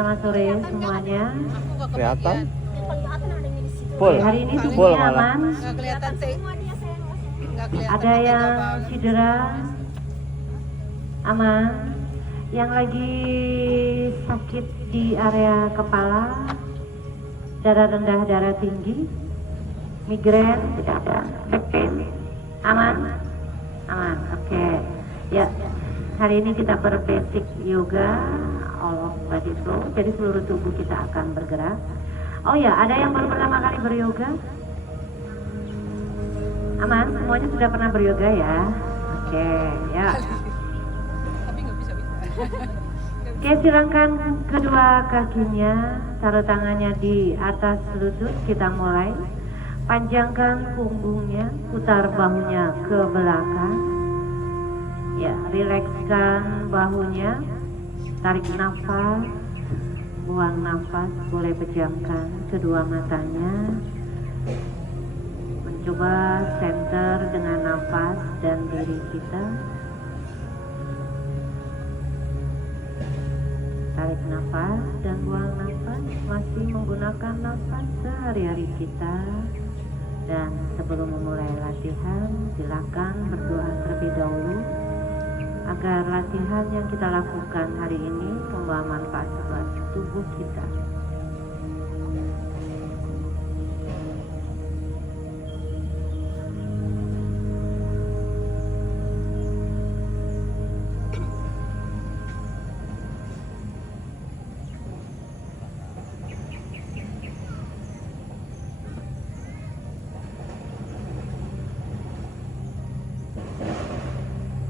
Selamat sore semuanya. Kelihatan? Oke, hari ini tubuhnya aman. Nggak kelihatan sih. Nggak kelihatan. Ada yang cedera aman. Yang lagi sakit di area kepala, darah rendah, darah tinggi, migrain tidak ada, back pain aman, aman. Oke, ya. Hari ini kita berbasic yoga, all of body flow. Jadi seluruh tubuh kita akan bergerak. Oh ya, ada yang baru pertama kali beryoga? Aman, semuanya sudah pernah beryoga ya? Oke, ya. Tapi nggak bisa. Oke, silangkan kedua kakinya, taruh tangannya di atas lutut, kita mulai. Panjangkan punggungnya, putar bahunya ke belakang. Ya, rilekskan bahunya, tarik nafas, buang nafas, boleh pejamkan kedua matanya. Mencoba center dengan nafas dan diri kita. Tarik nafas dan buang nafas, masih menggunakan nafas sehari-hari kita. Dan sebelum memulai latihan, silakan berdoa terlebih dahulu agar latihan yang kita lakukan hari ini membawa manfaat buat tubuh kita.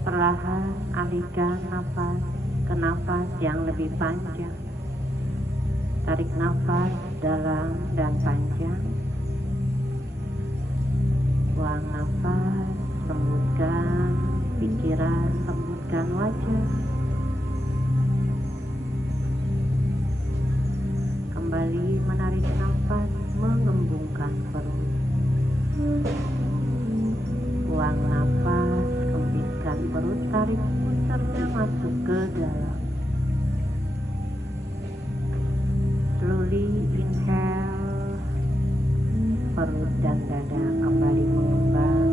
Perlahan alihkan nafas ke nafas yang lebih panjang. Tarik nafas dalam dan panjang. Buang nafas, lembutkan pikiran, lembutkan wajah. Kembali menarik nafas, mengembungkan perut. Buang nafas, kembiskan perut, tarik pusarnya masuk ke dalam. Slowly inhale, perut dan dada kembali mengembang.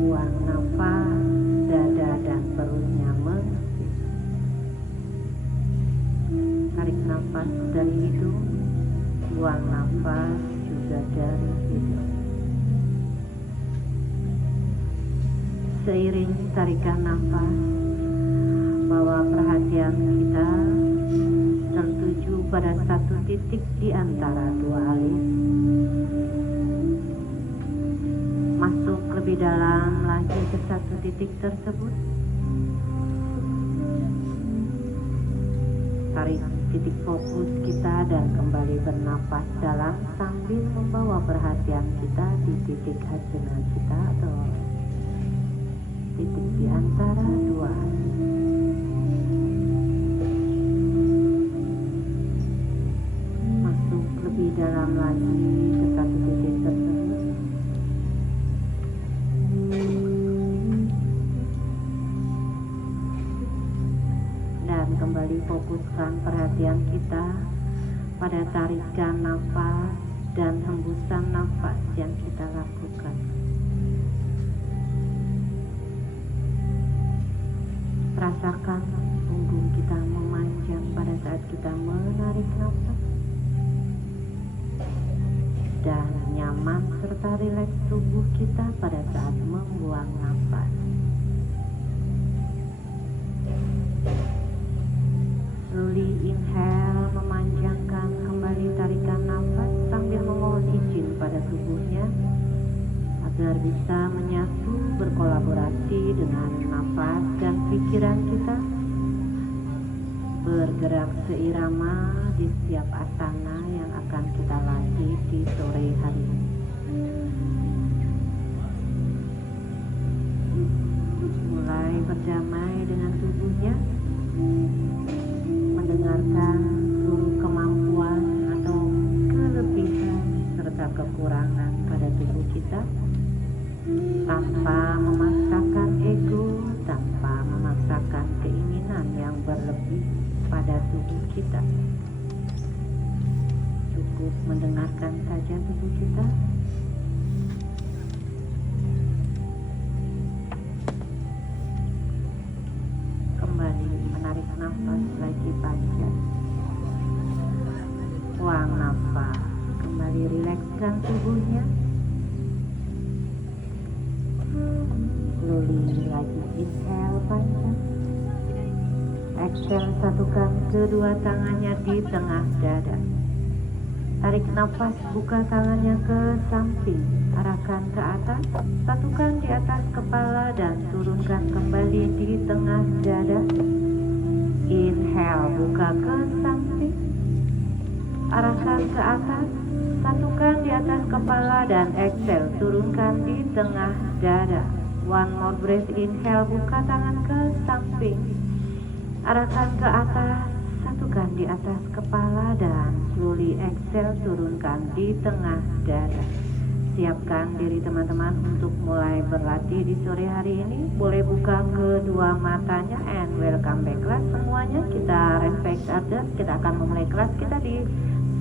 Buang nafas, dada dan perutnya mengepis. Tarik nafas dari hidung, buang nafas juga dari hidung. Seiring tarikan nafas, bawa perhatian kita tertuju pada satu titik di antara dua alis. Masuk lebih dalam lagi ke satu titik tersebut. Tarik titik fokus kita dan kembali bernafas dalam sambil membawa perhatian kita di titik ajna kita atau titik di antara dua alis. Masuk lebih dalam lagi ke satu titik tersebut. Dan kembali fokuskan perhatian kita pada tarikan nafas dan hembusan nafas yang kita lakukan. Rasakan punggung kita memanjang pada saat kita menarik nafas. Dan nyaman serta rileks tubuh kita pada saat membuang nafas. Slowly inhale, memanjangkan kembali tarikan nafas sambil memohon izin pada tubuhnya agar bisa menyatu berkolaborasi dengan nafas dan pikiran kita, bergerak seirama di setiap asana yang akan kita latih di sore hari ini. Mulai berdamai dengan tubuhnya, mendengarkan seluruh kemampuan atau kelebihan serta kekurangan pada tubuh kita, tanpa memaksakan ego, tanpa memaksakan keinginan yang berlebih pada pada tubuh kita. Cukup mendengarkan saja tubuh kita. Kembali menarik nafas lagi panjang. Buang nafas. Kembali rilekskan tubuhnya. Slowly lagi inhale panjang. Exhale, satukan kedua tangannya di tengah dada. Tarik nafas, buka tangannya ke samping, arahkan ke atas, satukan di atas kepala dan turunkan kembali di tengah dada. Inhale, buka ke samping, arahkan ke atas, satukan di atas kepala dan exhale, turunkan di tengah dada. One more breath, inhale, buka tangan ke samping, arahkan ke atas, satukan di atas kepala dan slowly exhale, turunkan di tengah dada. Siapkan diri teman-teman untuk mulai berlatih di sore hari ini. Boleh buka kedua matanya and welcome back kelas semuanya. Kita respect others, kita akan memulai kelas kita di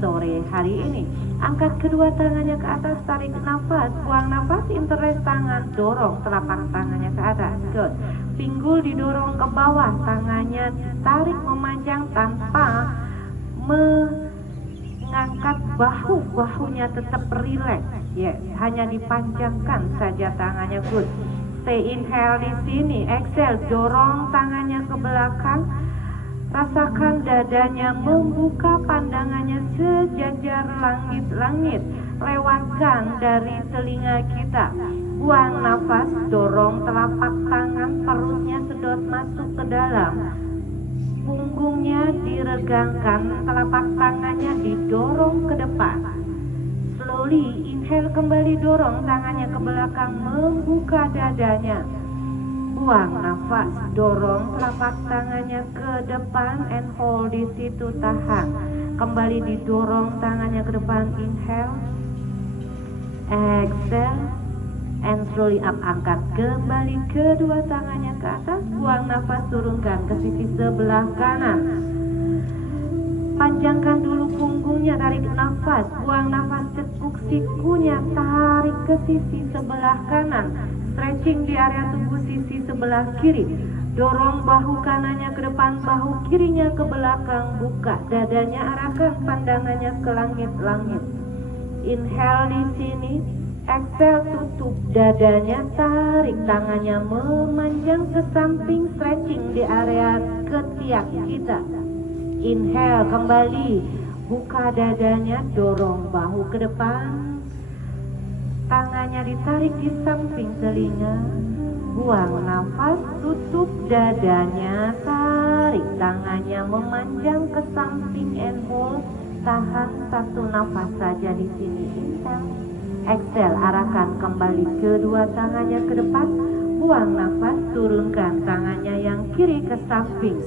sore hari ini. Angkat kedua tangannya ke atas, tarik nafas, buang nafas, interlace tangan, dorong telapak tangannya ke atas. Good. Pinggul didorong ke bawah, tangannya ditarik memanjang tanpa mengangkat bahu, bahunya tetap relax. Yes, hanya dipanjangkan saja tangannya. Good. Stay inhale di sini, exhale, dorong tangannya ke belakang. Rasakan dadanya membuka, pandangannya sejajar langit-langit. Lewatkan dari telinga kita. Buang nafas, dorong telapak tangan, perutnya sedot masuk ke dalam. Punggungnya diregangkan, telapak tangannya didorong ke depan. Slowly inhale, kembali dorong tangannya ke belakang, membuka dadanya. Buang nafas, dorong telapak tangannya ke depan and hold di situ, tahan. Kembali didorong tangannya ke depan, inhale, exhale, and slowly up, angkat kembali kedua tangannya ke atas. Buang nafas, turunkan ke sisi sebelah kanan. Panjangkan dulu punggungnya, tarik nafas, buang nafas, tekuk sikunya, tarik ke sisi sebelah kanan. Stretching di area tubuh sisi sebelah kiri. Dorong bahu kanannya ke depan, bahu kirinya ke belakang. Buka dadanya, arahkan pandangannya ke langit-langit. Inhale di sini, exhale, tutup dadanya, tarik tangannya memanjang ke samping, stretching di area ketiak kita. Inhale, kembali, buka dadanya, dorong bahu ke depan. Tangannya ditarik di samping telinga. Buang nafas, tutup dadanya, tarik tangannya memanjang ke samping and hold. Tahan satu nafas saja di sini. Inhale, exhale, arahkan kembali kedua tangannya ke depan. Buang nafas, turunkan tangannya yang kiri ke samping.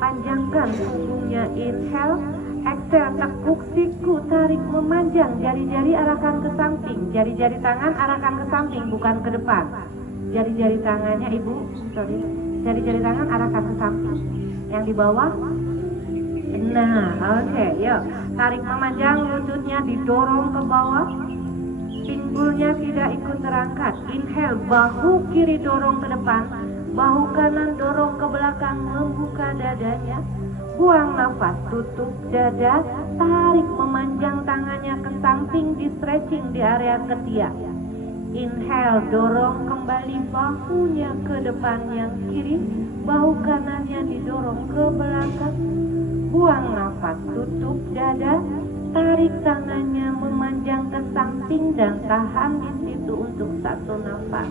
Panjangkan punggungnya, inhale. Exhale, tekuk siku, tarik memanjang, jari-jari arahkan ke samping, jari-jari tangan arahkan ke samping, bukan ke depan. Jari-jari tangannya, ibu, sorry, jari-jari tangan arahkan ke samping. Yang di bawah, nah, oke, yuk, tarik memanjang, lututnya didorong ke bawah, pinggulnya tidak ikut terangkat. Inhale, bahu kiri dorong ke depan, bahu kanan dorong ke belakang, membuka dadanya. Buang nafas, tutup dada, tarik memanjang tangannya ke samping, di stretching di area ketiak. Inhale, dorong kembali bahunya ke depan yang kiri, bahu kanannya didorong ke belakang. Buang nafas, tutup dada, tarik tangannya memanjang ke samping dan tahan di situ untuk satu nafas.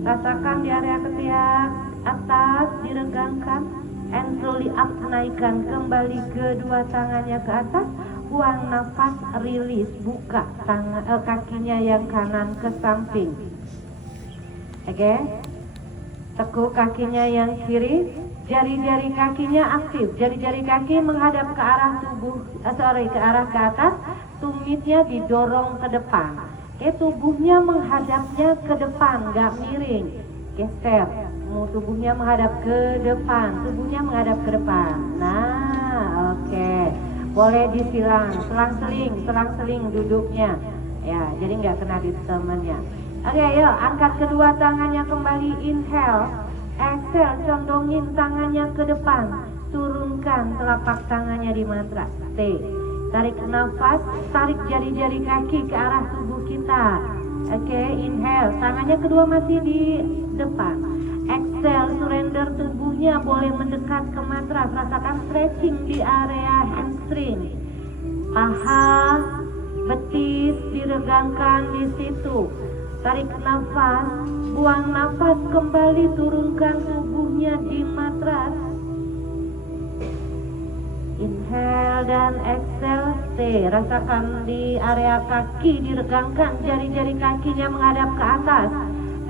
Rasakan di area ketiak atas diregangkan. And slowly up, naikkan kembali kedua tangannya ke atas. Buang nafas, release, buka kakinya yang kanan ke samping. Oke, tekuk kakinya yang kiri. Jari-jari kakinya aktif, jari-jari kaki menghadap ke arah ke arah ke atas. Tumitnya didorong ke depan. Tubuhnya menghadapnya ke depan, gak miring. Geser, ketemu, tubuhnya menghadap ke depan, tubuhnya menghadap ke depan. Nah, oke. Boleh disilang, selang-seling duduknya. Ya, jadi nggak kena di temannya. Oke, yuk angkat kedua tangannya kembali, inhale. Exhale, condongin tangannya ke depan. Turunkan telapak tangannya di matras. Stay. Tarik nafas, tarik jari-jari kaki ke arah tubuh kita. Oke, inhale, tangannya kedua masih di depan. Exhale, surrender tubuhnya boleh mendekat ke matras. Rasakan stretching di area hamstring. Paha, betis diregangkan di situ. Tarik nafas, buang nafas, kembali turunkan tubuhnya di matras. Inhale dan exhale, stay. Rasakan di area kaki diregangkan, jari-jari kakinya menghadap ke atas.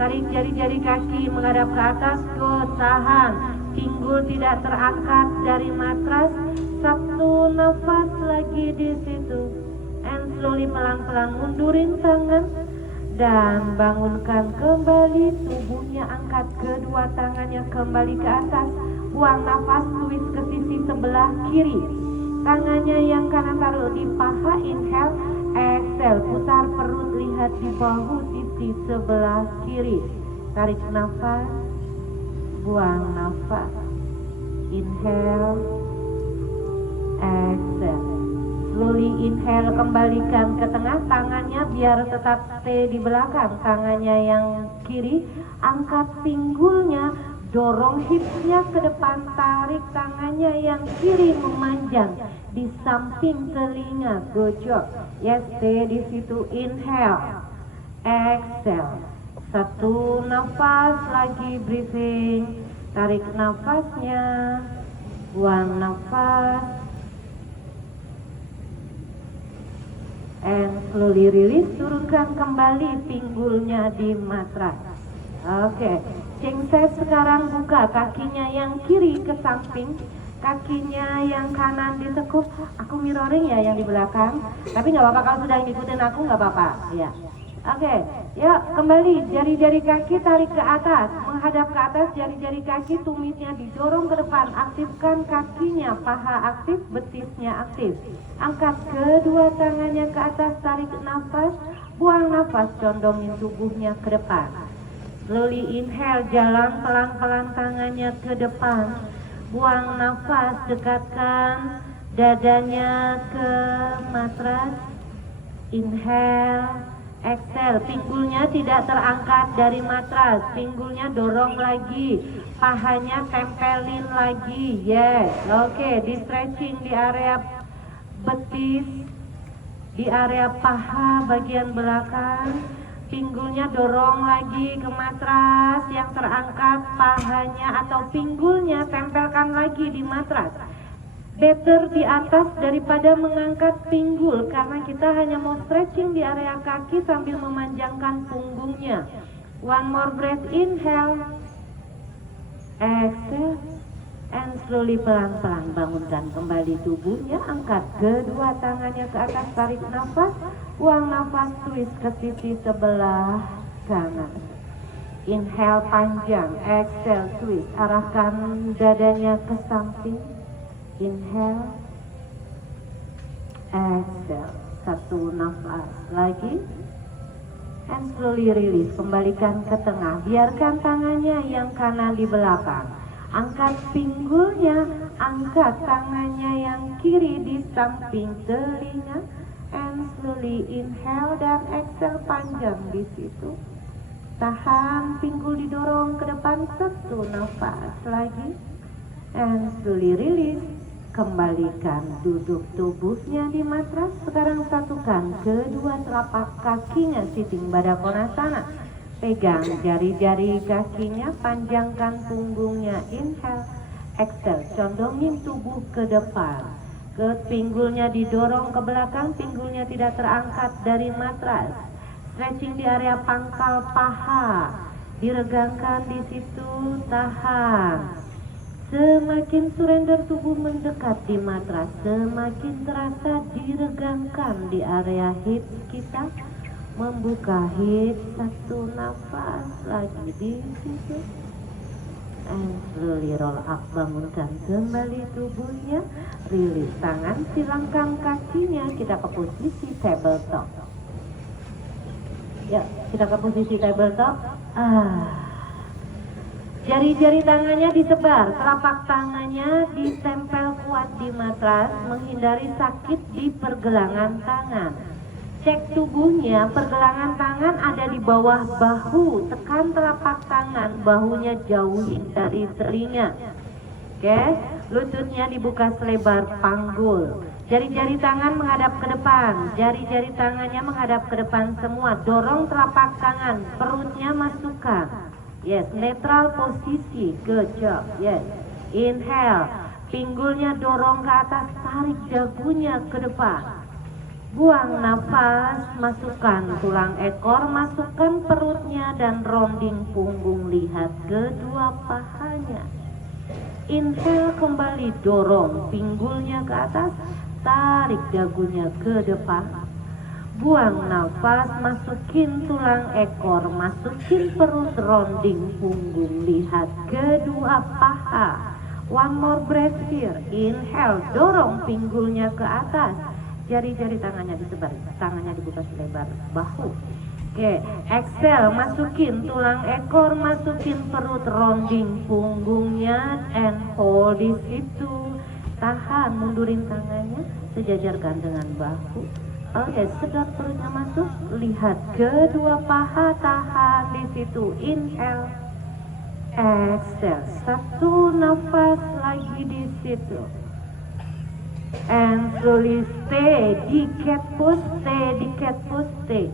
Tarik jari-jari kaki menghadap ke atas, good, tahan. Pinggul tidak terangkat dari matras. Satu nafas lagi di situ. And slowly, pelan-pelan mundurin tangan. Dan bangunkan kembali tubuhnya, angkat kedua tangannya kembali ke atas. Buang nafas, twist ke sisi sebelah kiri. Tangannya yang kanan taruh di paha, inhale, exhale. Putar perut, lihat di bahu sisi sebelah kiri. Tarik nafas, buang nafas. Inhale, exhale. Slowly inhale, kembalikan ke tengah, tangannya biar tetap stay di belakang. Tangannya yang kiri, angkat pinggulnya, dorong hipsnya ke depan, tarik tangannya yang kiri memanjang di samping telinga. Good job. Yes, stay di situ. Inhale, exhale. Satu nafas lagi, breathing. Tarik nafasnya, buang nafas. And slowly release, turunkan kembali pinggulnya di matras. Oke, Cheng Set sekarang buka kakinya yang kiri ke samping, kakinya yang kanan ditekuk. Aku mirroring ya yang di belakang, tapi nggak apa-apa kalau sudah ngikutin aku, nggak apa-apa. Ya, oke, yuk kembali, jari-jari kaki tarik ke atas, menghadap ke atas, jari-jari kaki tumitnya didorong ke depan. Aktifkan kakinya, paha aktif, betisnya aktif. Angkat kedua tangannya ke atas, tarik nafas, buang nafas, condongin tubuhnya ke depan. Slowly inhale, jalan pelan-pelan tangannya ke depan. Buang nafas, dekatkan dadanya ke matras. Inhale, exhale, pinggulnya tidak terangkat dari matras. Pinggulnya dorong lagi, pahanya tempelin lagi. Yes, oke, di stretching di area betis, di area paha bagian belakang. Pinggulnya dorong lagi ke matras yang terangkat, pahanya atau pinggulnya tempelkan lagi di matras. Better di atas daripada mengangkat pinggul, karena kita hanya mau stretching di area kaki sambil memanjangkan punggungnya. One more breath, inhale, exhale, and slowly pelan-pelan bangunkan kembali tubuhnya. Angkat kedua tangannya ke atas, tarik nafas, buang nafas, twist ke sisi sebelah kanan. Inhale panjang, exhale twist, arahkan dadanya ke samping. Inhale, exhale, satu nafas lagi, and slowly release, kembalikan ke tengah. Biarkan tangannya yang kanan di belakang. Angkat pinggulnya, angkat tangannya yang kiri di samping telinga. And slowly inhale dan exhale panjang di situ. Tahan, pinggul didorong ke depan, satu nafas lagi. And slowly release, kembalikan duduk tubuhnya di matras. Sekarang satukan kedua telapak kakinya, sitting Baddha Konasana. Pegang jari-jari kakinya, panjangkan punggungnya. Inhale, exhale, condongin tubuh ke depan. Pinggulnya didorong ke belakang, pinggulnya tidak terangkat dari matras. Stretching di area pangkal paha, diregangkan di situ, tahan. Semakin surrender tubuh mendekat di matras, semakin terasa diregangkan di area hips kita. Membuka hips, satu nafas lagi di situ. And slowly roll up, bangunkan kembali tubuhnya. Rilis tangan, silangkan kakinya. Kita ke posisi tabletop. Ya, kita ke posisi tabletop. Jari-jari tangannya disebar, telapak tangannya ditempel kuat di matras, menghindari sakit di pergelangan tangan. Cek tubuhnya, pergelangan tangan ada di bawah bahu, tekan telapak tangan, bahunya jauhin dari telinga. Oke, lututnya dibuka selebar panggul. Jari-jari tangan menghadap ke depan, jari-jari tangannya menghadap ke depan semua. Dorong telapak tangan, perutnya masukkan. Yes, netral posisi, good job. Yes, inhale, pinggulnya dorong ke atas, tarik dagunya ke depan. Buang nafas, masukkan tulang ekor, masukkan perutnya dan rounding punggung, lihat kedua pahanya. Inhale kembali, dorong pinggulnya ke atas, tarik dagunya ke depan. Buang nafas, masukin tulang ekor, masukin perut, rounding punggung, lihat kedua paha. One more breath here. Inhale, dorong pinggulnya ke atas. Jari-jari tangannya disebar, tangannya dibuka selebar bahu. Oke, exhale, masukin tulang ekor, masukin perut, rounding punggungnya, and hold di situ. Tahan, mundurin tangannya, sejajarkan dengan bahu. Oke, sedot perutnya masuk, lihat kedua paha, tahan di situ. Inhale, exhale, satu nafas lagi di situ. And slowly stay di cat pose, stay di cat pose, stay.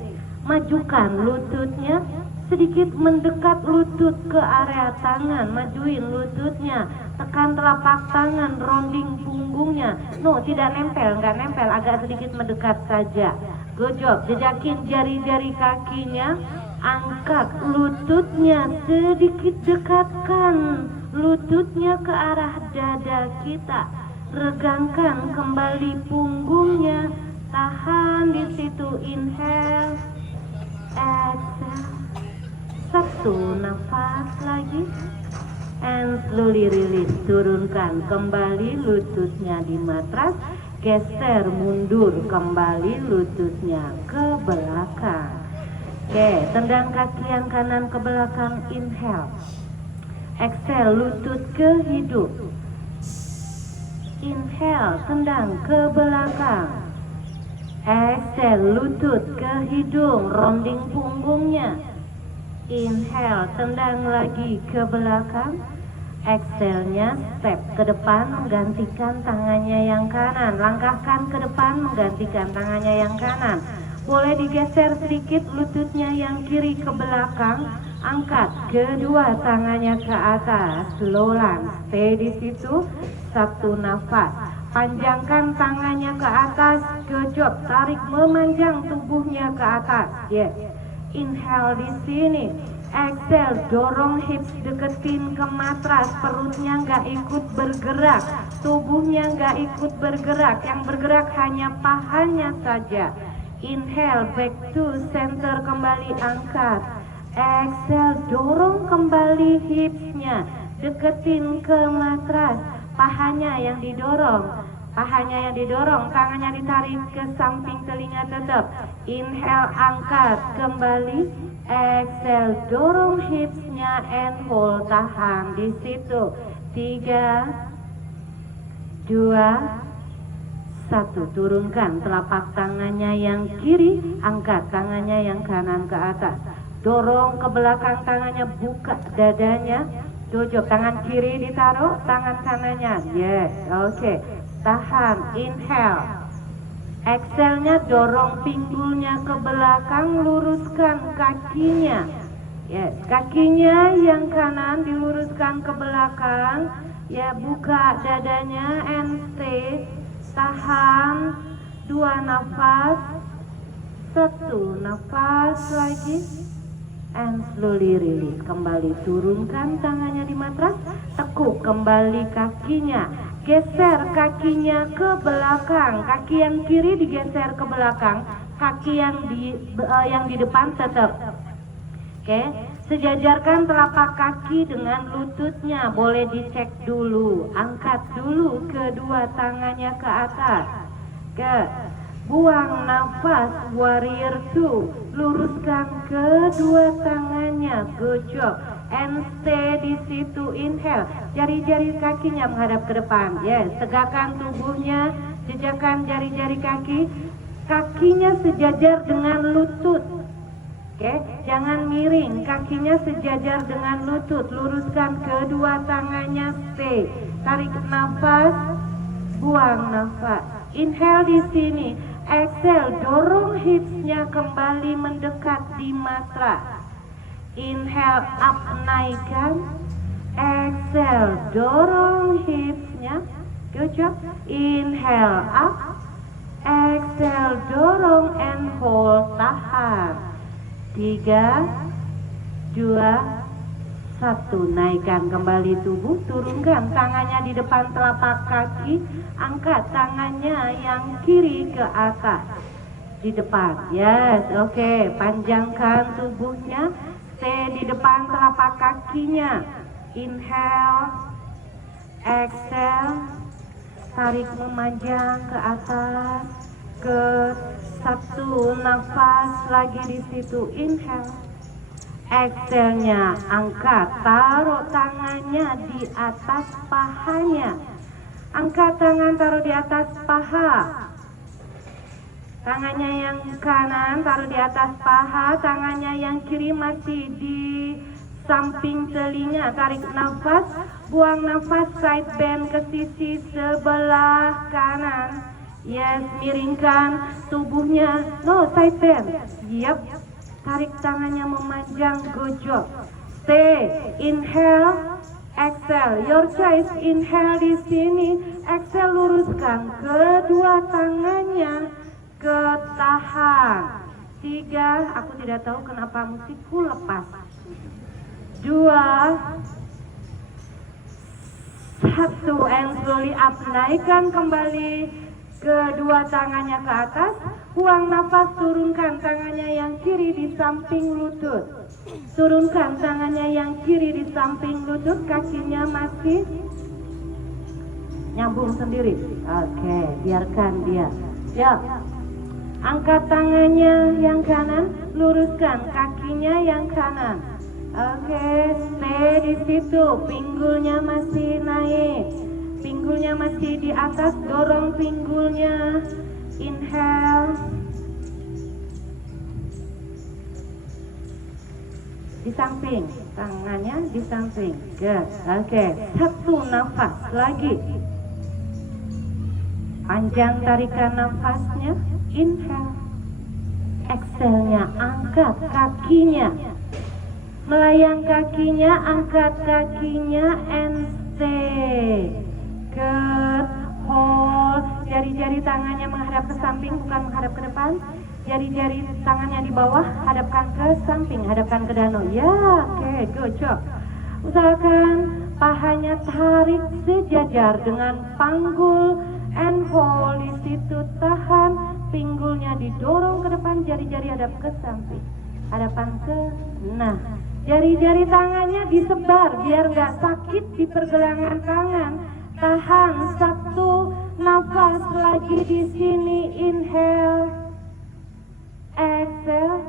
Majukan lututnya, sedikit mendekat lutut ke area tangan, majuin lututnya. Tekan telapak tangan, rounding punggungnya. No, tidak nempel, nggak nempel, agak sedikit mendekat saja. Good job, jejakin jari-jari kakinya. Angkat lututnya, sedikit dekatkan lututnya ke arah dada kita. Regangkan kembali punggungnya. Tahan di situ, inhale, exhale. Satu nafas lagi. And slowly release, turunkan kembali lututnya di matras, geser mundur kembali lututnya ke belakang. Oke, tendang kaki yang kanan ke belakang, inhale. Exhale, lutut ke hidung. Inhale, tendang ke belakang. Exhale, lutut ke hidung, rounding punggungnya. Inhale, tendang lagi ke belakang. Exhale-nya step ke depan, menggantikan tangannya yang kanan. Langkahkan ke depan, menggantikan tangannya yang kanan. Boleh digeser sedikit lututnya yang kiri ke belakang. Angkat kedua tangannya ke atas. Slow land, stay di situ. Satu nafas. Panjangkan tangannya ke atas. Good job. Tarik memanjang tubuhnya ke atas. Yes. Inhale di sini. Exhale, dorong hips deketin ke matras, perutnya nggak ikut bergerak, tubuhnya nggak ikut bergerak, yang bergerak hanya pahanya saja. Inhale, back to center, kembali angkat. Exhale, dorong kembali hipsnya, deketin ke matras, pahanya yang didorong. Pahanya yang didorong, tangannya ditarik ke samping telinga tetap. Inhale, angkat kembali. Exhale, dorong hipsnya and hold, tahan di situ. 3, 2, 1. Turunkan telapak tangannya yang kiri, angkat tangannya yang kanan ke atas. Dorong ke belakang tangannya, buka dadanya. Jojo, tangan kiri ditaruh, tangan kanannya. Yes, oke. Tahan, inhale. Exhale-nya dorong pinggulnya ke belakang, luruskan kakinya. Yes, kakinya yang kanan diluruskan ke belakang. Ya, buka dadanya and stay. Tahan 2 nafas. 1 nafas lagi. And slowly release. Kembali turunkan tangannya di matras. Tekuk kembali kakinya. Geser kakinya ke belakang, kaki yang kiri digeser ke belakang, kaki yang di depan tetap. Oke, Sejajarkan telapak kaki dengan lututnya, boleh dicek dulu. Angkat dulu kedua tangannya ke atas. Buang nafas, warrior 2. Luruskan kedua tangannya, good job. And stay di situ, inhale. Jari-jari kakinya menghadap ke depan. Yes, tegakkan tubuhnya, jejakkan jari-jari kaki. Kakinya sejajar dengan lutut. Oke, jangan miring, kakinya sejajar dengan lutut. Luruskan kedua tangannya, stay. Tarik nafas, buang nafas. Inhale di sini, exhale, dorong hipsnya kembali mendekat di matras. Inhale up, naikkan. Exhale, dorong hipsnya. Good job. Inhale up. Exhale, dorong and hold, tahan. 3, 2, 1. Naikkan kembali tubuh, turunkan tangannya di depan telapak kaki. Angkat tangannya yang kiri ke atas di depan. Yes, oke. Panjangkan tubuhnya, stay di depan telapak kakinya. Inhale, exhale, tarik memanjang ke atas. Ke 1, nafas lagi di situ, inhale. Exhale-nya angkat, taruh tangannya di atas pahanya. Angkat tangan, taruh di atas paha. Tangannya yang kanan taruh di atas paha, tangannya yang kiri masih di samping telinga. Tarik nafas, buang nafas, side bend ke sisi sebelah kanan. Yes, miringkan tubuhnya. No, side bend. Yep. Tarik tangannya memanjang, good job. Stay. Inhale, exhale. Your choice. Inhale di sini. Exhale, luruskan kedua tangannya ke tahan. 3, aku tidak tahu kenapa musikku lepas. 2, 1, and slowly up. Naikkan kembali kedua tangannya ke atas, buang nafas, turunkan tangannya yang kiri di samping lutut. Turunkan tangannya yang kiri di samping lutut, kakinya masih nyambung sendiri. Oke, biarkan dia. Ya, angkat tangannya yang kanan, luruskan kakinya yang kanan. Oke, stay di situ, pinggulnya masih naik. Pinggulnya masih di atas, dorong pinggulnya. Inhale. Di samping, tangannya di samping. Good. Oke, 1 nafas lagi. Panjang tarikan nafasnya. Inhale. Exhale-nya, angkat kakinya. Melayang kakinya, angkat kakinya, and stay. Good, hold. Jari-jari tangannya menghadap ke samping, bukan menghadap ke depan. Jari-jari tangannya di bawah, hadapkan ke samping, hadapkan ke danau. Ya, oke, good job. Usahakan pahanya tarik sejajar dengan panggul and hold di situ, tahan. Pinggulnya didorong ke depan, jari-jari hadap ke samping, hadapan ke. Nah, jari-jari tangannya disebar biar nggak sakit di pergelangan tangan. Tahan 1 nafas lagi di sini. Inhale, exhale,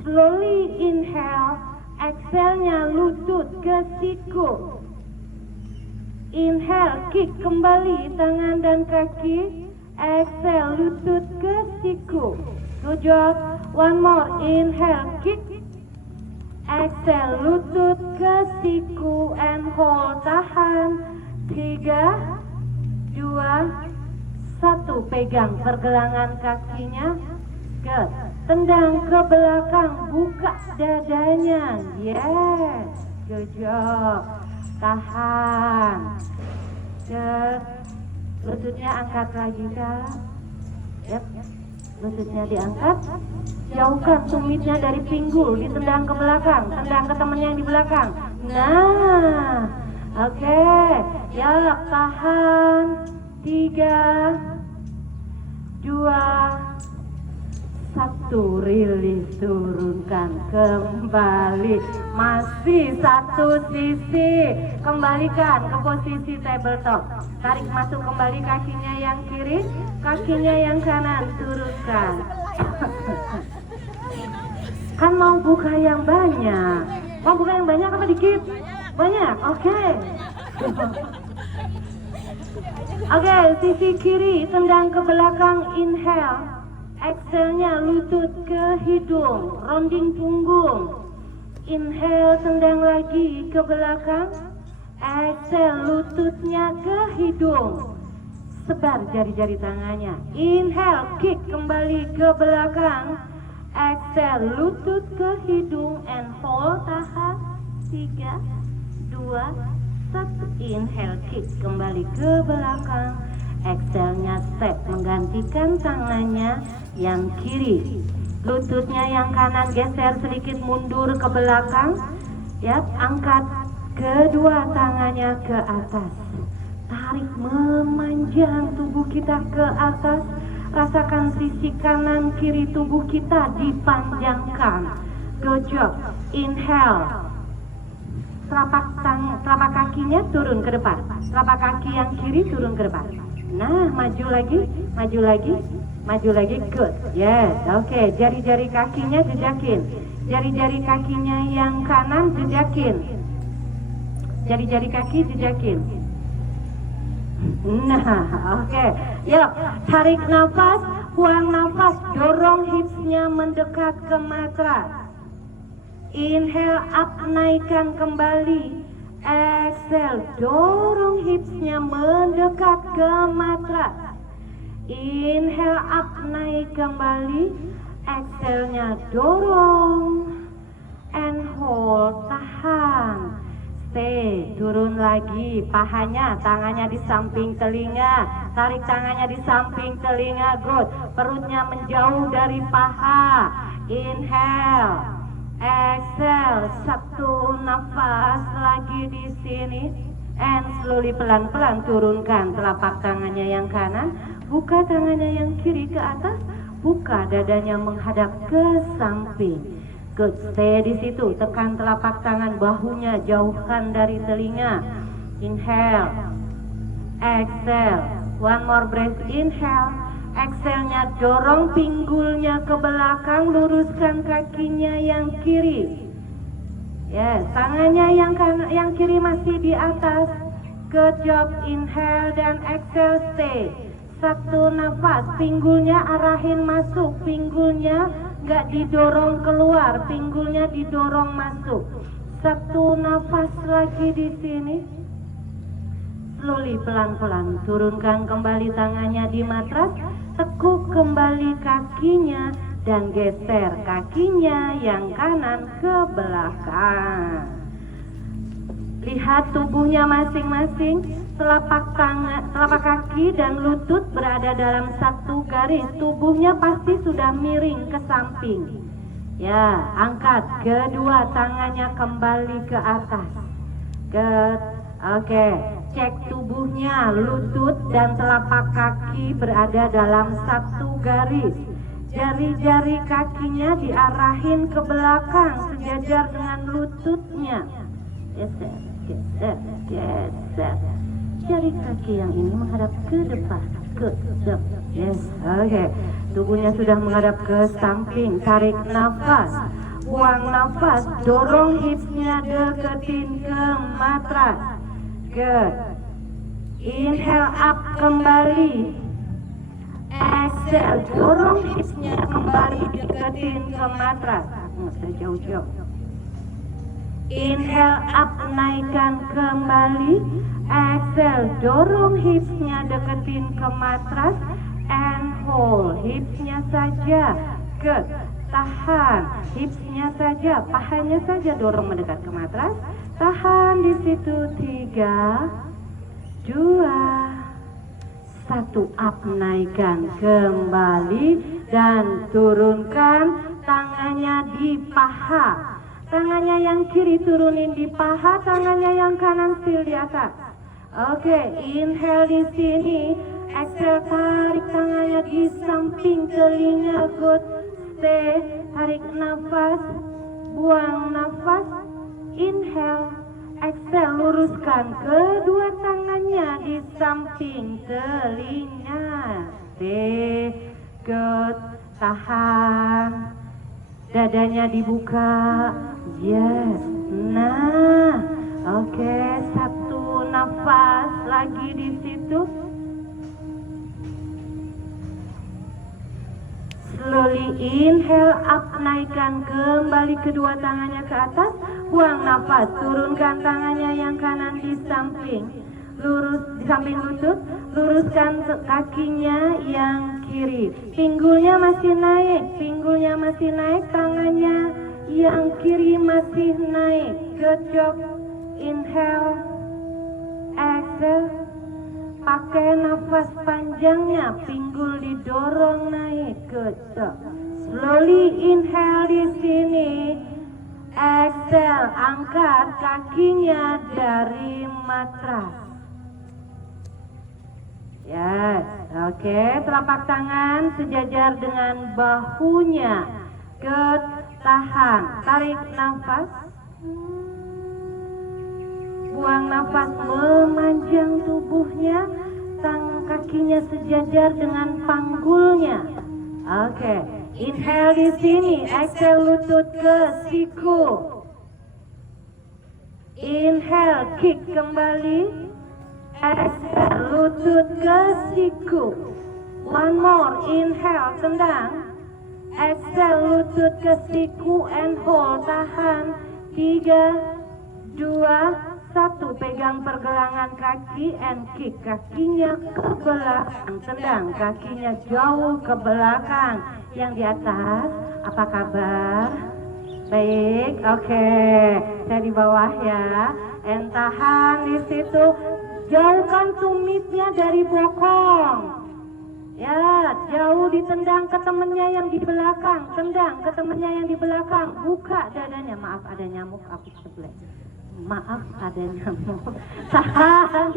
slowly inhale. Exhale-nya lutut ke siku. Inhale, kick kembali tangan dan kaki. Exhale, lutut ke siku. Good job. One more. Inhale, kick. Exhale, lutut ke siku and hold, tahan. 3, 2, 1. Pegang pergelangan kakinya. Good. Tendang ke belakang, buka dadanya. Yes, good job. Tahan. Good. Lututnya angkat lagi, Kak. Yep. Lututnya diangkat. Jauhkan tumitnya dari pinggul, ditendang ke belakang, tendang ke temennya yang di belakang. Nah, oke. Ya, tahan. 3, 2, 1, rilis, turunkan, kembali, masih 1 sisi, kembalikan ke posisi tabletop, tarik masuk kembali kakinya yang kiri, kakinya yang kanan, turunkan. Kan mau buka yang banyak, mau buka yang banyak apa dikit? Banyak, oke. Oke, sisi kiri tendang ke belakang, inhale. Exhale-nya lutut ke hidung, rounding punggung. Inhale, tendang lagi ke belakang. Exhale, lututnya ke hidung. Sebar jari-jari tangannya. Inhale, kick kembali ke belakang. Exhale, lutut ke hidung and hold, tahan. 3, 2, 1. Inhale, kick kembali ke belakang. Exhale-nya step, menggantikan tangannya yang kiri. Lututnya yang kanan geser sedikit mundur ke belakang. Ya, angkat kedua tangannya ke atas. Tarik memanjang tubuh kita ke atas. Rasakan sisi kanan kiri tubuh kita dipanjangkan. Good job. Inhale. Telapak kakinya turun ke depan. Telapak kaki yang kiri turun ke depan. Nah, maju lagi, maju lagi, maju lagi, good, yes, oke. Jari-jari kakinya jejakin, jari-jari kakinya yang kanan jejakin, jari-jari kaki jejakin. Nah, oke, yuk, tarik nafas, buang nafas, dorong hipsnya mendekat ke matras. Inhale up, naikkan kembali. Exhale, dorong hipsnya mendekat ke matras. Inhale up, naik kembali. Exhale-nya dorong and hold, tahan. Stay, turun lagi. Pahanya, tangannya di samping telinga. Tarik tangannya di samping telinga, good. Perutnya menjauh dari paha. Inhale. Exhale, 1 nafas lagi di sini, and slowly pelan-pelan turunkan telapak tangannya yang kanan, buka tangannya yang kiri ke atas, buka dadanya menghadap ke samping. Good, stay di situ, tekan telapak tangan, bahunya jauhkan dari telinga. Inhale, exhale, one more breath, inhale. Exhale-nya dorong pinggulnya ke belakang, luruskan kakinya yang kiri. Yes, tangannya yang kiri masih di atas. Good job, inhale dan exhale, stay. 1 nafas, pinggulnya arahin masuk, pinggulnya nggak didorong keluar, pinggulnya didorong masuk. 1 nafas lagi di sini. Slowly, pelan-pelan, turunkan kembali tangannya di matras, tekuk kembali kakinya, dan geser kakinya yang kanan ke belakang. Lihat tubuhnya masing-masing, telapak kaki dan lutut berada dalam 1 garis, tubuhnya pasti sudah miring ke samping. Ya, angkat kedua tangannya kembali ke atas. Oke. Cek tubuhnya, lutut dan telapak kaki berada dalam 1 garis. Jari-jari kakinya diarahin ke belakang sejajar dengan lututnya. Geser, geser, geser. Jari kaki yang ini menghadap ke depan. Good job. Yes, oke. Tubuhnya sudah menghadap ke samping. Tarik nafas, buang nafas, dorong hipsnya deketin ke matras. Good. Inhale up kembali. Exhale, dorong hipsnya kembali deketin ke matras. Jauh-jauh. Inhale up, naikkan kembali. Exhale, dorong hipsnya deketin ke matras and hold. Hipsnya saja. Good. Tahan. Hipsnya saja, pahanya saja dorong mendekat ke matras. Tahan di situ. 3, 2, 1, up, naikkan kembali dan turunkan tangannya di paha. Tangannya yang kiri turunin di paha, tangannya yang kanan still di atas. Oke, inhale di sini, exhale tarik tangannya di samping telinga, good. stay, tarik nafas, buang nafas, inhale, exhale, luruskan kedua tangannya di samping telinga, stay, good, tahan, dadanya dibuka, yes, nah, oke, satu nafas lagi di situ. Slowly inhale up, naikkan kembali kedua tangannya ke atas, buang nafas, turunkan tangannya yang kanan di samping, lurus di samping lutut, luruskan kakinya yang kiri, pinggulnya masih naik, tangannya yang kiri masih naik, good job, inhale, exhale, pakai nafas panjangnya, pinggul didorong naik, good job. Slowly inhale di sini, exhale, angkat kakinya dari matras. Yes, oke, telapak tangan sejajar dengan bahunya, good, tahan, tarik nafas. Buang nafas, memanjang tubuhnya, kakinya sejajar dengan panggulnya. Oke, inhale di sini, exhale lutut ke siku. Inhale, kick kembali. Exhale lutut ke siku. One more, inhale, tendang. Exhale lutut ke siku and hold, tahan. 3, 2, 1, pegang pergelangan kaki and kick kakinya ke belakang, tendang kakinya jauh ke belakang. Yang di atas, apa kabar? Baik, oke. Saya di bawah ya. And tahan di situ. Jauhkan tumitnya dari bokong. Ya, jauh ditendang ke temennya yang di belakang, tendang ke temennya yang di belakang, buka dadanya. Maaf ada nyamuk, aku sebelah. Maaf ada nyamuk. Tahan.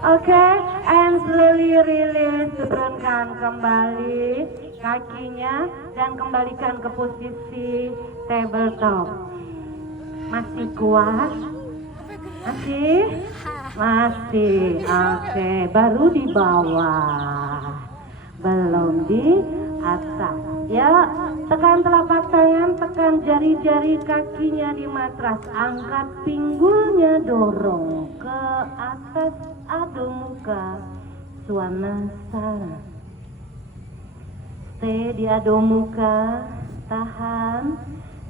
Oke, and slowly release, turunkan kembali kakinya dan kembalikan ke posisi tabletop. Masih kuat? Masih. Oke, baru di bawah, belum di atas. Ya, tekan telapak tangan, tekan jari-jari kakinya di matras, angkat pinggulnya, dorong ke atas, adho muka, swanasana. Stay di adho muka, tahan,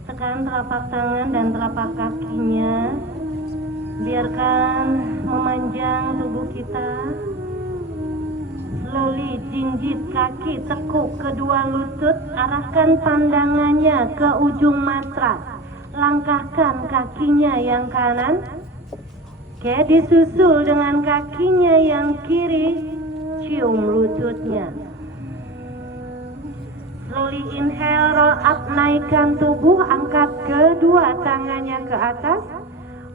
tekan telapak tangan dan telapak kakinya, biarkan memanjang tubuh kita. Slowly jinjit kaki, tekuk kedua lutut, arahkan pandangannya ke ujung matras, langkahkan kakinya yang kanan. Oke, disusul dengan kakinya yang kiri, cium lututnya. Slowly inhale, roll up, naikkan tubuh, angkat kedua tangannya ke atas,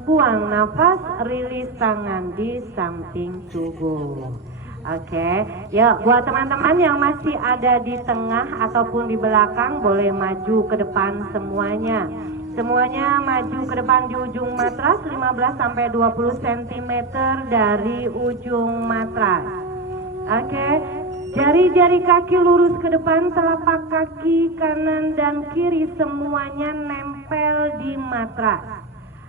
buang nafas, rilis tangan di samping tubuh. Oke, ya buat teman-teman yang masih ada di tengah ataupun di belakang, boleh maju ke depan semuanya. Semuanya maju ke depan di ujung matras, 15-20 cm dari ujung matras. Oke, jari-jari kaki lurus ke depan, telapak kaki kanan dan kiri semuanya nempel di matras.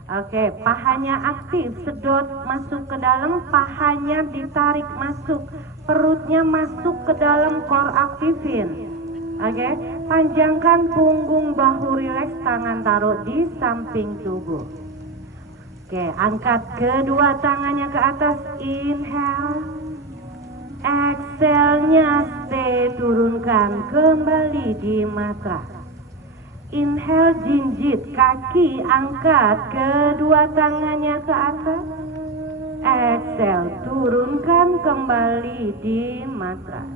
Oke, pahanya aktif, sedot masuk ke dalam, pahanya ditarik masuk, perutnya masuk ke dalam, core aktifin. Oke, panjangkan punggung, bahu rileks, tangan taruh di samping tubuh. Oke, angkat kedua tangannya ke atas, inhale, exhale-nya stay, turunkan kembali di matras. Inhale, jinjit kaki, angkat kedua tangannya ke atas. Exhale, turunkan kembali di matras.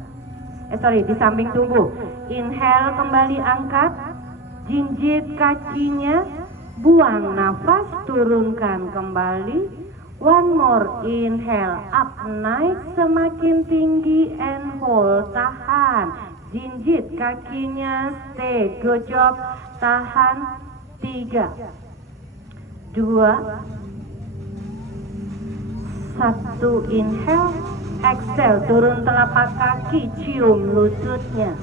Di samping tubuh. Inhale, kembali angkat, jinjit kakinya, buang nafas, turunkan kembali. One more, inhale, up, naik semakin tinggi and hold, tahan. Jinjit kakinya, stay, good job, tahan, 3, 2, 1, inhale, exhale, turun telapak kaki, cium lututnya,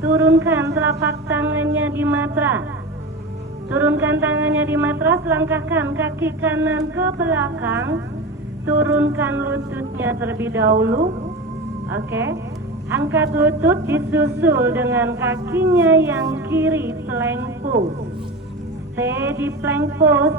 turunkan telapak tangannya di matras, turunkan tangannya di matras, langkahkan kaki kanan ke belakang, turunkan lututnya terlebih dahulu, oke. Angkat lutut disusul dengan kakinya yang kiri, plank pose. Stay di plank pose.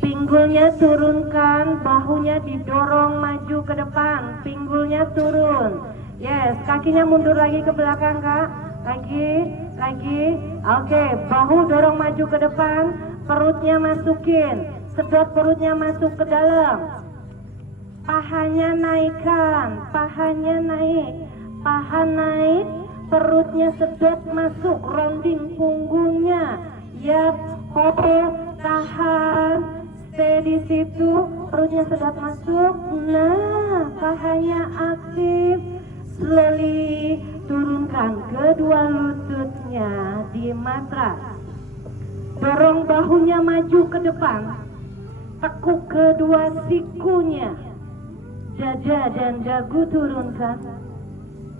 Pinggulnya turunkan, bahunya didorong maju ke depan, pinggulnya turun. Yes, kakinya mundur lagi ke belakang, Kak. Lagi. Oke, bahu dorong maju ke depan, perutnya masukin. Sedot perutnya masuk ke dalam. Pahanya naikkan, pahanya naik, paha naik, perutnya sedot masuk, rounding punggungnya. Yap, hold, tahan, stay di situ, perutnya sedot masuk. Nah, pahanya aktif, slowly turunkan kedua lututnya di matras. Dorong bahunya maju ke depan, tekuk kedua sikunya. Dada dan dagu turunkan.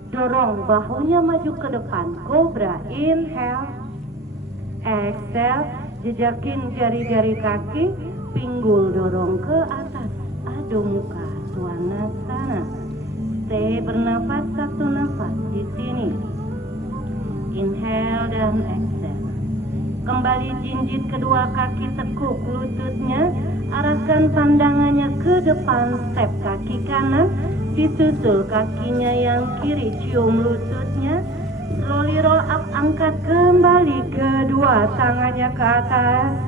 Dorong bahunya maju ke depan. Cobra, inhale. Exhale, jejakin jari-jari kaki, pinggul dorong ke atas. Adu muka, Svanasana. Stay bernafas, satu nafas di sini. Inhale dan exhale. Kembali jinjit kedua kaki, tekuk lututnya, arahkan pandangannya ke depan, step kaki kanan, disusul kakinya yang kiri, cium lututnya, slowly roll up, angkat kembali kedua tangannya ke atas,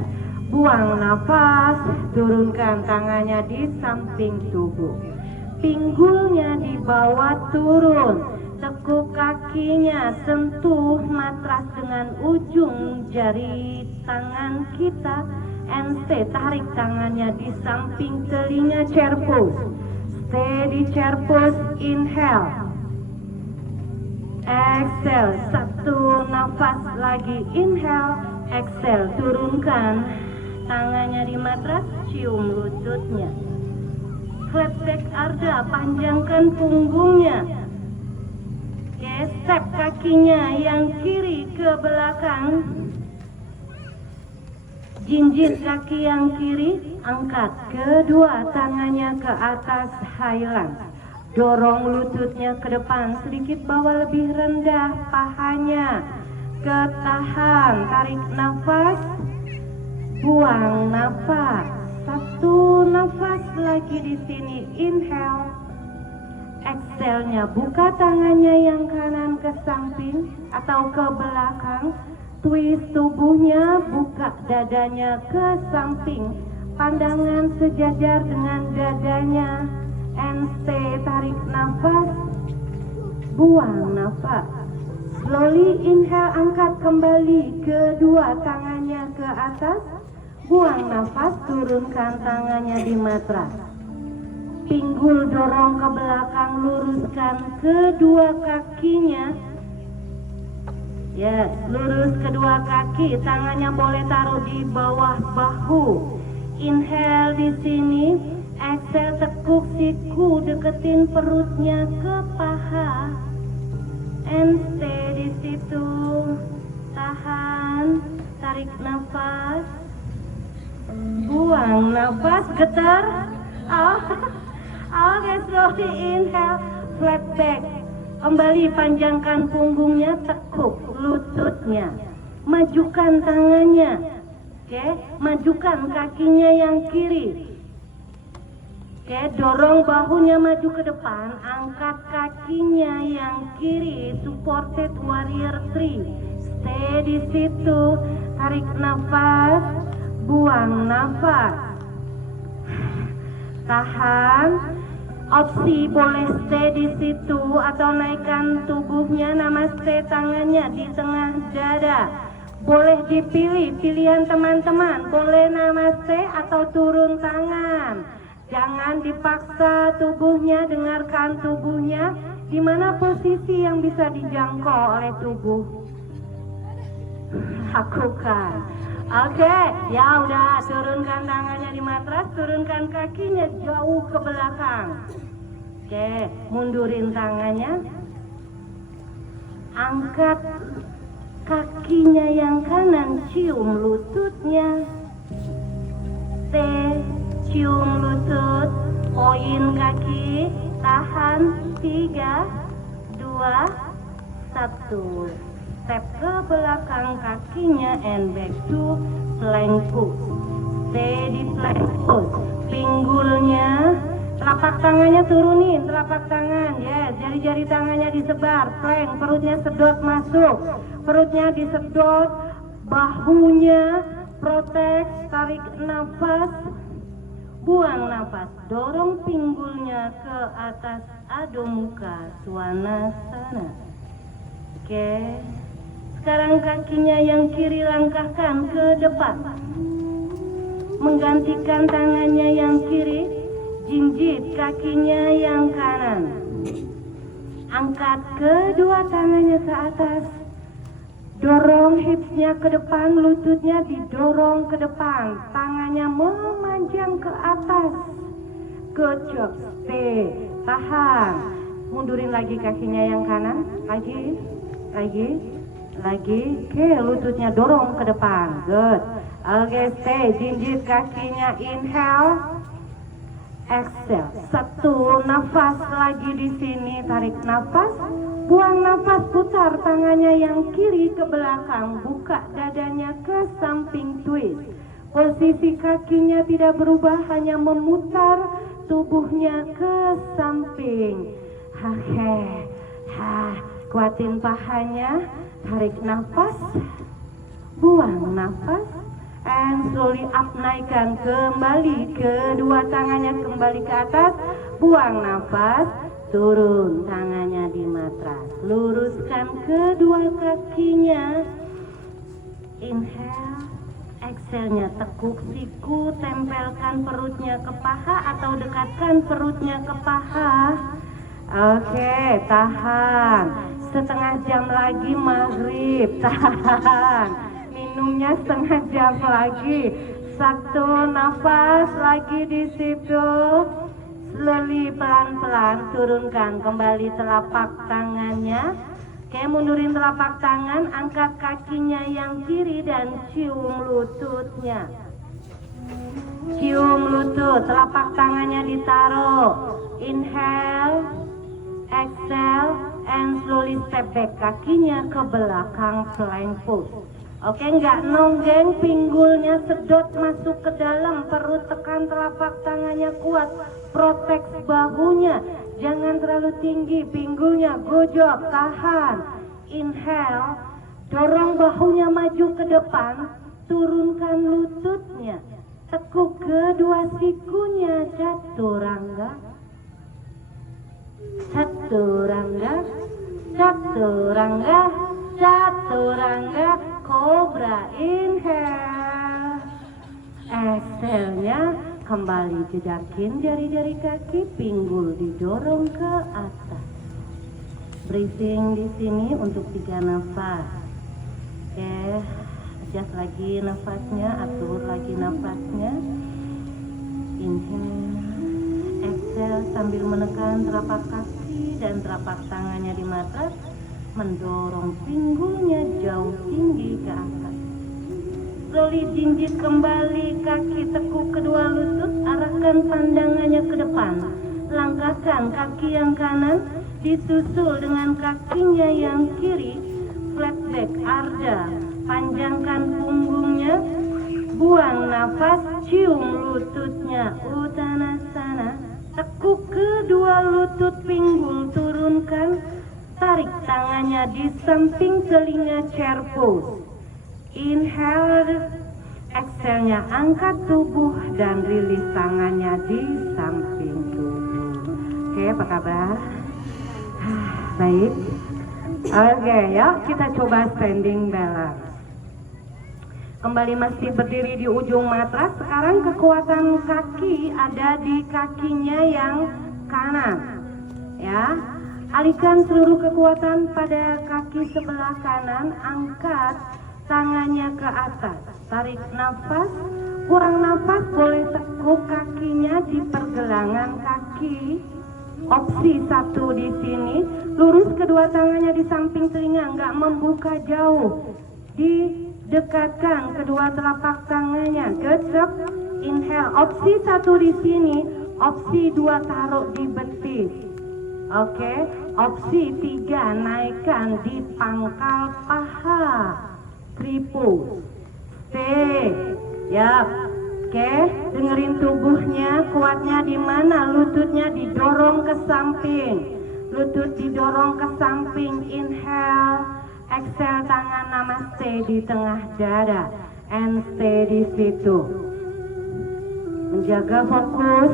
buang nafas, turunkan tangannya di samping tubuh, pinggulnya di bawah turun. Tekuk kakinya, sentuh matras dengan ujung jari tangan kita, and stay, tarik tangannya di samping telinga, chair pose. Stay di chair pose, inhale. Exhale, satu nafas lagi, inhale, exhale, turunkan tangannya di matras, cium lututnya. Flat back Ardha, panjangkan punggungnya. Step kakinya yang kiri ke belakang, jinjit kaki yang kiri, angkat kedua tangannya ke atas, highland. Dorong lututnya ke depan, sedikit bawa lebih rendah pahanya, ketahan, tarik nafas, buang nafas, satu nafas lagi di sini, inhale. Exhale-nya, buka tangannya yang kanan ke samping atau ke belakang, twist tubuhnya, buka dadanya ke samping, pandangan sejajar dengan dadanya, and stay, tarik nafas, buang nafas. Slowly inhale, angkat kembali kedua tangannya ke atas, buang nafas, turunkan tangannya di matras. Pinggul dorong ke belakang, luruskan kedua kakinya. Yes, lurus kedua kaki, tangannya boleh taruh di bawah bahu. Inhale di sini, exhale, tekuk siku, deketin perutnya ke paha. And stay di situ. Tahan, tarik nafas, buang nafas, getar. Oke, slowly inhale, flat back. Kembali panjangkan punggungnya, tekuk lututnya. Majukan tangannya. Oke, majukan kakinya yang kiri. Oke, dorong bahunya maju ke depan, angkat kakinya yang kiri, supported warrior 3. Stay di situ, tarik nafas, buang nafas. Tahan. Opsi boleh stay di situ atau naikkan tubuhnya, namaste, tangannya di tengah dada. Boleh dipilih, pilihan teman-teman, boleh namaste atau turun tangan. Jangan dipaksa tubuhnya, dengarkan tubuhnya. Di mana posisi yang bisa dijangkau oleh tubuh? Lakukan. Oke, ya udah, turunkan tangannya di matras, turunkan kakinya jauh ke belakang. Oke, mundurin tangannya. Angkat kakinya yang kanan, cium lututnya. T, cium lutut, poin kaki, tahan, 3, 2, 1. Step ke belakang kakinya and back to plank pose. Stay di plank pose. Pinggulnya, telapak tangannya turunin, telapak tangan, yes, jari-jari tangannya disebar, plank, perutnya sedot masuk, perutnya disedot, bahunya protek, tarik nafas, buang nafas, dorong pinggulnya ke atas, adho mukha, svanasana. Oke, sekarang kakinya yang kiri langkahkan ke depan, menggantikan tangannya yang kiri, jinjit kakinya yang kanan. Angkat kedua tangannya ke atas. Dorong hipsnya ke depan, lututnya didorong ke depan. Tangannya memanjang ke atas. Good job, stay, tahan. Mundurin lagi kakinya yang kanan. Lagi. Oke, lututnya dorong ke depan. Good. Oke, stay, jinjit kakinya, inhale. Exhale. 1 nafas lagi di sini, tarik nafas, buang nafas, putar tangannya yang kiri ke belakang, buka dadanya ke samping, twist. Posisi kakinya tidak berubah, hanya memutar tubuhnya ke samping. Oke, kuatin pahanya, tarik nafas, buang nafas. And slowly up, naikkan kembali kedua tangannya kembali ke atas, buang nafas, turun tangannya di matras, luruskan kedua kakinya, inhale, exhale-nya tekuk siku, tempelkan perutnya ke paha atau dekatkan perutnya ke paha. Oke, tahan, setengah jam lagi maghrib, tahan. Minumnya setengah jam lagi. 1 nafas lagi di situ. Slowly, pelan-pelan turunkan kembali telapak tangannya. Oke, mundurin telapak tangan, angkat kakinya yang kiri dan cium lututnya. Cium lutut, telapak tangannya ditaruh. Inhale, exhale, and slowly step back, kakinya ke belakang, plank pose. Oke, nggak nonggeng, pinggulnya sedot masuk ke dalam, perut tekan telapak tangannya kuat, protek bahunya, jangan terlalu tinggi, pinggulnya, gojok, tahan. Inhale, dorong bahunya maju ke depan, turunkan lututnya, tekuk kedua sikunya, chaturanga, chaturanga, chaturanga, chaturanga. Cobra, inhale, exhale-nya kembali jejakin jari-jari kaki, pinggul didorong ke atas. Breathing di sini untuk 3 nafas. Oke, adjust lagi nafasnya, atur lagi nafasnya. Inhale, exhale sambil menekan telapak kaki dan telapak tangannya di matras. Mendorong pinggulnya jauh tinggi ke atas. Slowly jinjit kembali kaki, tekuk kedua lutut, arahkan pandangannya ke depan. Langkahkan kaki yang kanan, disusul dengan kakinya yang kiri. Flat back, ardha, panjangkan punggungnya, buang nafas, cium lututnya, uttanasana. Tekuk kedua lutut, pinggul turunkan. Tarik tangannya di samping telinga, chair pose. Inhale, exhale-nya angkat tubuh dan rilis tangannya di samping tubuh. Oke, apa kabar? Baik. Oke, yuk kita coba standing balance. Kembali masih berdiri di ujung matras. Sekarang kekuatan kaki ada di kakinya yang kanan. Ya. Alihkan seluruh kekuatan pada kaki sebelah kanan, angkat tangannya ke atas, tarik nafas, buang nafas, boleh tekuk kakinya di pergelangan kaki. Opsi 1 di sini, lurus kedua tangannya di samping telinga, nggak membuka jauh, didekatkan kedua telapak tangannya, gesek, inhale. Opsi 1 di sini, opsi 2 taruh di betis. Oke, opsi 3 naikkan di pangkal paha, tripus, stay, yap. Oke, dengerin tubuhnya, kuatnya di mana? Lututnya didorong ke samping, lutut didorong ke samping. Inhale, exhale, tangan namaste di tengah dada, and stay di situ. Menjaga fokus,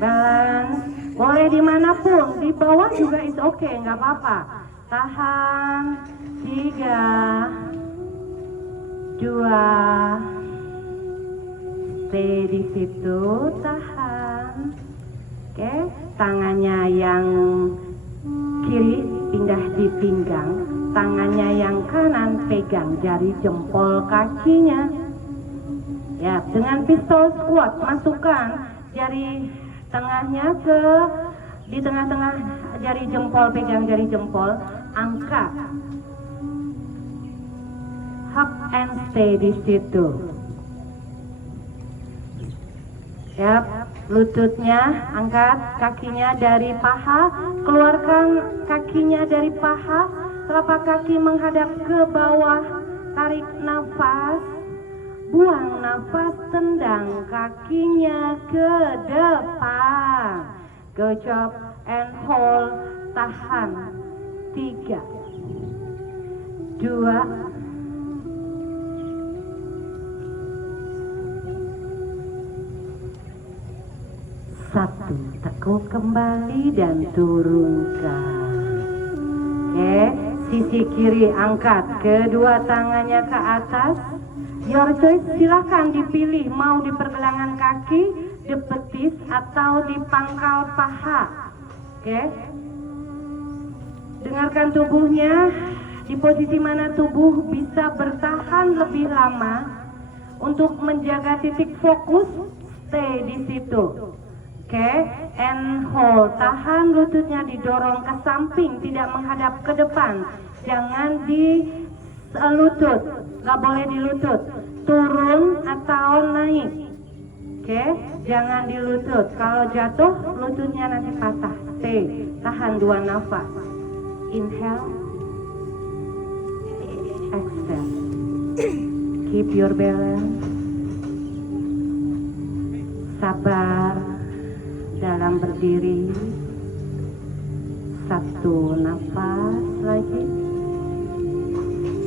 balance, boleh dimanapun, di bawah juga is oke, nggak apa-apa. Tahan, 3, 2, stay di situ, tahan. Oke, tangannya yang kiri pindah di pinggang, tangannya yang kanan pegang jari jempol kakinya. Ya, dengan pistol squat, masukkan jari tengahnya di tengah-tengah jari jempol, pegang jari jempol, angkat. Hop and stay di situ. Yap, lututnya angkat, kakinya dari paha, keluarkan kakinya dari paha, telapak kaki menghadap ke bawah, tarik nafas, buang nafas, tendang kakinya ke depan. Good job, and hold, tahan. 3, 2, 1, tekuk kembali dan turunkan. Oke, sisi kiri angkat, kedua tangannya ke atas. Your choice, silahkan dipilih mau di pergelangan kaki, di betis, atau di pangkal paha. Oke, dengarkan tubuhnya, di posisi mana tubuh bisa bertahan lebih lama untuk menjaga titik fokus. Stay di situ. Oke, and hold, tahan, lututnya didorong ke samping, tidak menghadap ke depan. Jangan di lutut, nggak boleh di lutut. Turun atau naik. Oke, jangan di lutut. Kalau jatuh, lututnya nanti patah. Stay, tahan 2 nafas. Inhale, exhale. Keep your balance. Sabar dalam berdiri. 1 nafas lagi.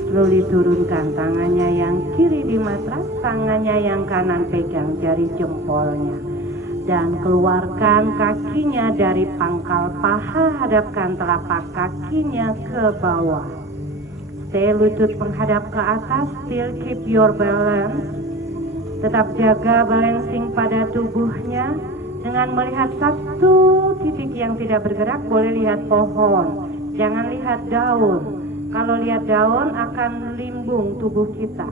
Slowly turunkan tangannya yang kiri di matras, tangannya yang kanan pegang jari jempolnya, dan keluarkan kakinya dari pangkal paha, hadapkan telapak kakinya ke bawah. Stay, lutut menghadap ke atas, still keep your balance. Tetap jaga balancing pada tubuhnya. Dengan melihat satu titik yang tidak bergerak, boleh lihat pohon, jangan lihat daun. Kalau lihat daun akan limbung tubuh kita.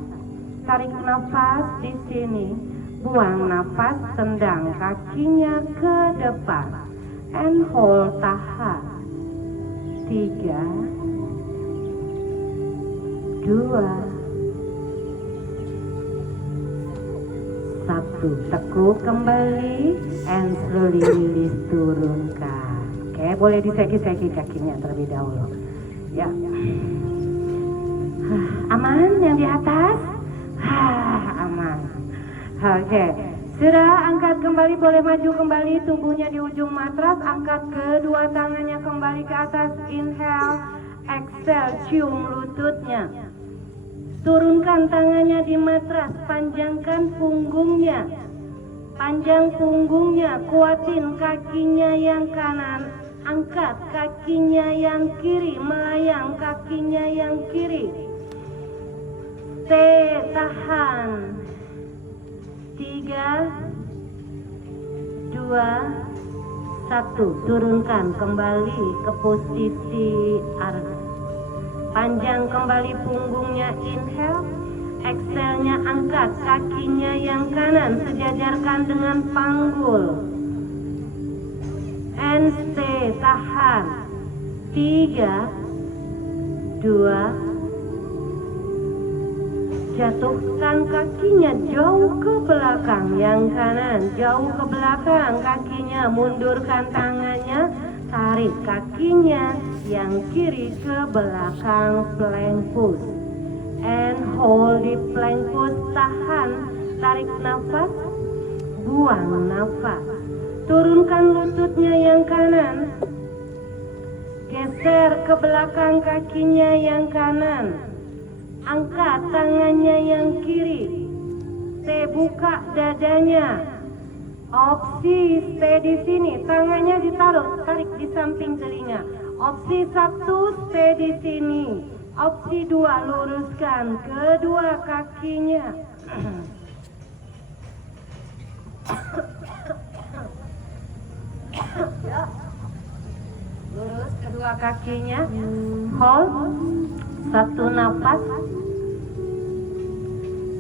Tarik nafas di sini, buang nafas, tendang kakinya ke depan, and hold, tahan. 3, 2, 1, tekuk kembali, and slowly release, turunkan. Oke, boleh diseki-seki kakinya terlebih dahulu. Ya, aman yang di atas? Aman. Oke, sudah, angkat kembali, boleh maju kembali, tubuhnya di ujung matras, angkat kedua tangannya kembali ke atas. Inhale, exhale, cium lututnya. Turunkan tangannya di matras, panjangkan punggungnya. Panjang punggungnya, kuatin kakinya yang kanan. Angkat kakinya yang kiri, melayang kakinya yang kiri. Stay, tahan. 3, 2, 1. Turunkan kembali ke posisi arah. Panjang kembali punggungnya, inhale. Exhale-nya angkat kakinya yang kanan, sejajarkan dengan panggul. And stay, tahan. 3, 2, jatuhkan kakinya jauh ke belakang, yang kanan jauh ke belakang kakinya, mundurkan tangannya, tarik kakinya yang kiri ke belakang, plank pose. And hold di plank pose, tahan, tarik nafas, buang nafas. Turunkan lututnya yang kanan, geser ke belakang kakinya yang kanan, angkat tangannya yang kiri, stay, buka dadanya. Opsi stay di sini, tangannya ditaruh, tarik di samping telinga. Opsi 1, stay di sini. Opsi 2, luruskan kedua kakinya. Lurus kedua kakinya. Hold. 1 nafas.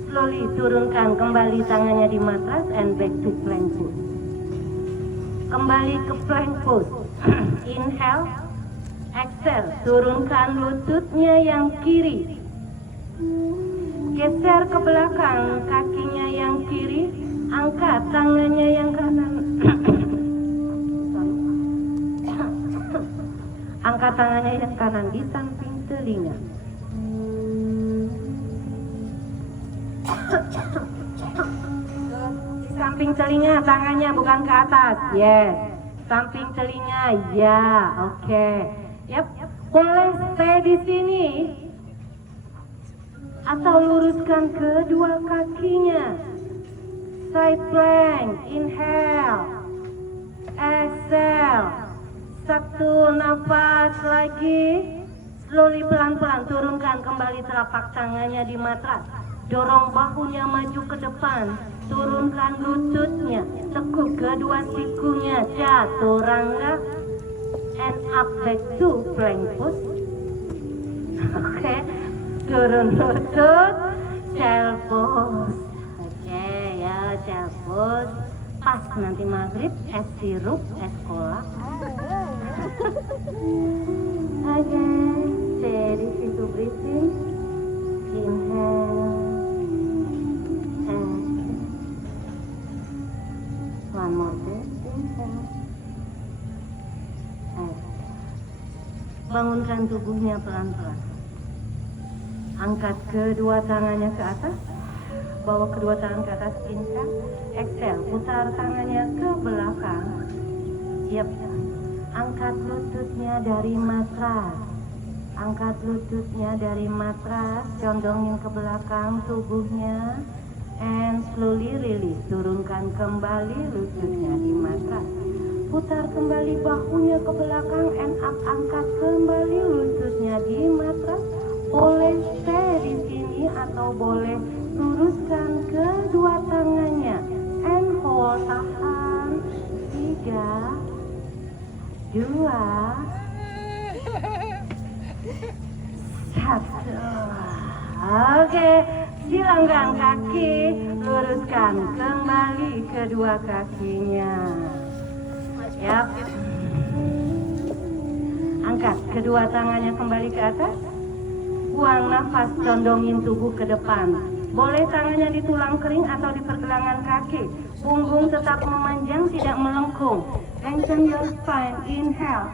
Slowly turunkan kembali tangannya di matras and back to plank pose. Kembali ke plank pose. Inhale. Exhale, turunkan lututnya yang kiri. Geser ke belakang kakinya yang kiri, angkat tangannya yang kanan. Angkat tangannya yang kanan di samping telinga. Di samping telinga, tangannya bukan ke atas. Yes. Samping telinga, ya, oke. Yap, boleh stay di sini atau luruskan kedua kakinya. Side plank, inhale, exhale. 1 nafas lagi. Slowly, pelan-pelan turunkan kembali telapak tangannya di matras. Dorong bahunya maju ke depan. Turunkan lututnya, tekuk kedua sikunya, chaturanga. And up back to plank pose. Oke, turun lutut, child pose. Oke, ya child pose. Pas nanti maghrib, es sirup, es kolak. Oke, steady situ breathing. Inhale, and one more breath. Inhale. Bangunkan tubuhnya pelan-pelan. Angkat kedua tangannya ke atas. Bawa kedua tangan ke atas, inhale. Exhale, putar tangannya ke belakang. Yep. Angkat lututnya dari matras. Angkat lututnya dari matras. Condongin ke belakang tubuhnya. And slowly release. Turunkan kembali lututnya di matras. Putar kembali bahunya ke belakang and up, angkat kembali lututnya di matras. Boleh stay di sini atau boleh luruskan kedua tangannya and hold, tahan. 3, 2, 1. Oke, silangkan kaki, luruskan kembali kedua kakinya. Yap. Angkat kedua tangannya kembali ke atas. Buang nafas, condongin tubuh ke depan. Boleh tangannya di tulang kering atau di pergelangan kaki. Punggung tetap memanjang, tidak melengkung. Lengthen your spine. Inhale.